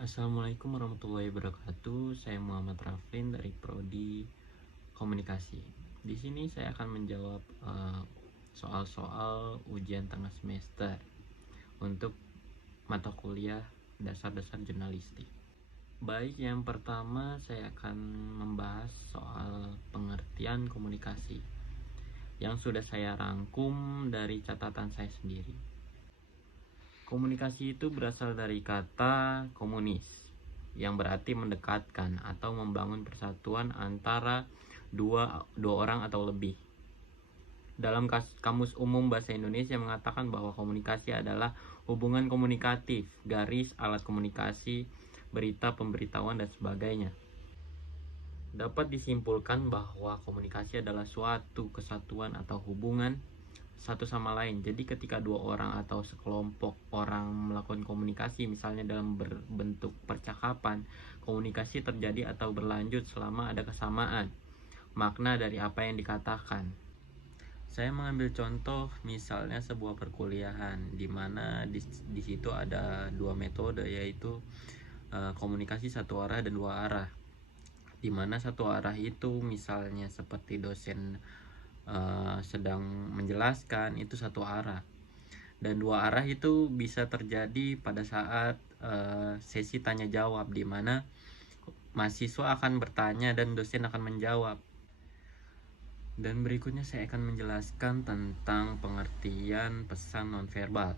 Assalamualaikum warahmatullahi wabarakatuh. Saya Muhammad Raflin dari Prodi Komunikasi. Di sini saya akan menjawab soal-soal ujian tengah semester untuk mata kuliah dasar-dasar jurnalistik. Baik, yang pertama saya akan membahas soal pengertian komunikasi yang sudah saya rangkum dari catatan saya sendiri. Komunikasi itu berasal dari kata komunis, yang berarti mendekatkan atau membangun persatuan antara dua orang atau lebih. Dalam Kamus Umum Bahasa Indonesia mengatakan bahwa komunikasi adalah hubungan komunikatif, garis, alat komunikasi, berita, pemberitahuan, dan sebagainya. Dapat disimpulkan bahwa komunikasi adalah suatu kesatuan atau hubungan satu sama lain. Jadi ketika dua orang atau sekelompok orang melakukan komunikasi, misalnya dalam berbentuk percakapan, komunikasi terjadi atau berlanjut selama ada kesamaan makna dari apa yang dikatakan. Saya mengambil contoh misalnya sebuah perkuliahan di mana di situ ada dua metode, yaitu komunikasi satu arah dan dua arah. Di mana satu arah itu misalnya seperti dosen sedang menjelaskan, itu satu arah, dan dua arah itu bisa terjadi pada saat sesi tanya jawab, di mana mahasiswa akan bertanya dan dosen akan menjawab. Dan berikutnya saya akan menjelaskan tentang pengertian pesan nonverbal.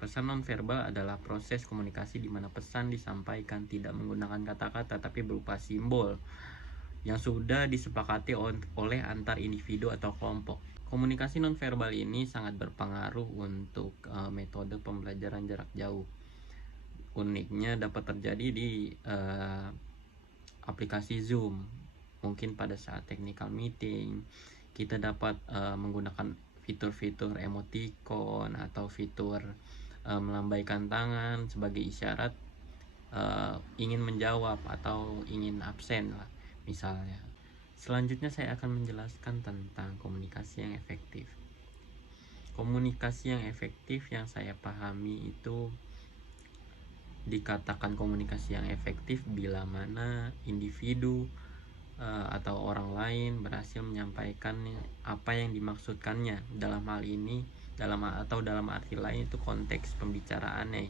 Pesan nonverbal adalah proses komunikasi di mana pesan disampaikan tidak menggunakan kata-kata tapi berupa simbol yang sudah disepakati oleh antar individu atau kelompok. Komunikasi nonverbal ini sangat berpengaruh untuk metode pembelajaran jarak jauh. Uniknya dapat terjadi di aplikasi Zoom. Mungkin pada saat technical meeting, kita dapat menggunakan fitur-fitur emoticon atau fitur melambaikan tangan sebagai isyarat ingin menjawab atau ingin absen lah, misalnya. Selanjutnya saya akan menjelaskan tentang komunikasi yang efektif. Komunikasi yang efektif yang saya pahami itu dikatakan komunikasi yang efektif bila mana individu atau orang lain berhasil menyampaikan apa yang dimaksudkannya. Dalam hal ini, dalam arti lain itu konteks pembicaraannya.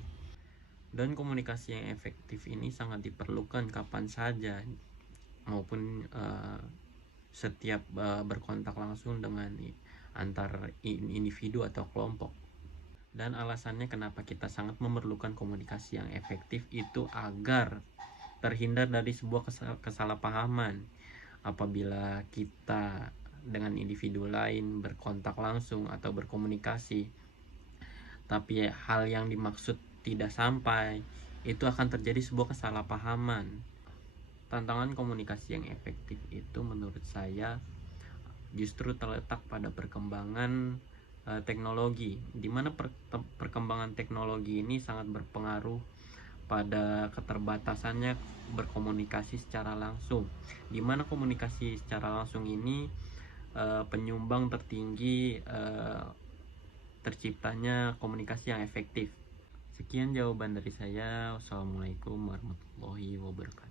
Dan komunikasi yang efektif ini sangat diperlukan kapan saja maupun setiap berkontak langsung dengan antar individu atau kelompok. Dan alasannya kenapa kita sangat memerlukan komunikasi yang efektif itu agar terhindar dari sebuah kesalahpahaman apabila kita dengan individu lain berkontak langsung atau berkomunikasi, tapi hal yang dimaksud tidak sampai, itu akan terjadi sebuah kesalahpahaman. Tantangan komunikasi yang efektif itu menurut saya justru terletak pada perkembangan teknologi, di mana perkembangan teknologi ini sangat berpengaruh pada keterbatasannya berkomunikasi secara langsung, di mana komunikasi secara langsung ini penyumbang tertinggi terciptanya komunikasi yang efektif. Sekian jawaban dari saya. Wassalamualaikum warahmatullahi wabarakatuh.